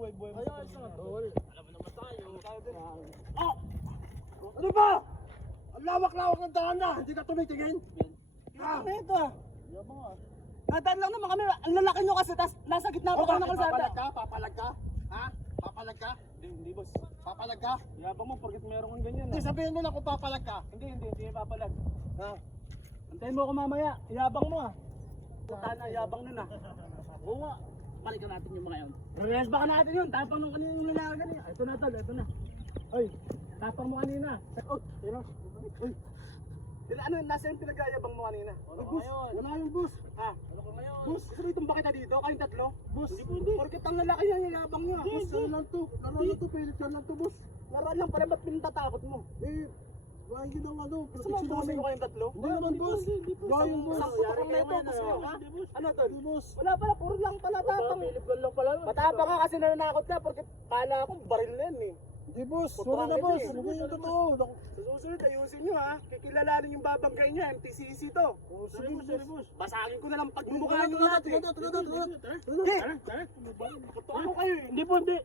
buhay-buhay mo. Kaya isa to. Alam mo naman tayo. Tayo din. Oh! Ano ba? Ang lawak-lawak ng daan na, hindi ka tumitingin? Ano ito ah? Yabang ah. Nadaan lang naman kami. Ang lalaki nyo kasi, tas nasa gitna pa O kayo ng bakit kalsada. papalag ka? Papalag ka? Ha? Papalag ka? Hindi boss. Papalag ka? Yabang mo, porkit meron kang ganyan Hindi, ah. sabihin mo na kung papalag ka. Hindi papalag. Ha? Antayin mo ako mamaya. Yabang mo ah. Puta na, yabang nun ah. Oo nga. Balikan natin yung mga yun. Reyes baka natin yun. Tapang nung kanina yung lalaki kanina. Ito na tol, ito na. Ay, tapang mo kanina. Oh, tira. Uy. Ano, nasa yung pinag-ayabang mo kanina? Ay, boss, wala yung boss. Ha? Ano ka ngayon? Boss, gusto mo itong bakita dito? Kayong tatlo? Boss, Hindi. Porkit ang lalaki niya, yung yabang niya. boss, ano lang to? Laro lang to, pilit ka lang to, boss. Laruan lang pala, ba't pinatatakot mo? Eh, wala yun ang ano, Gusto mo protection tumasin ko namin. kayong tatlo? Hindi naman, boss. Wala yung boss. Isang putok na ito, gusto mo ka? Ano tol? Hindi, boss. Wala pala, puro lang pala tapang. Lang pala. Matapang ka kasi nananakot ka, porkit pala ako, baril na yan eh. Hindi, boss. Putrangin Wala na, na boss. eh. Ano yung totoo? Sa susunod, ayusin nyo ha. Kikilalanin yung babangkay niya, MTCC to. Sige, boss. Basagin ko na lang pagmumukha Tara, nyo tara, lahat eh. tara, tara, tara, tara. Tara. Putok mo kayo eh. Hindi po, hindi.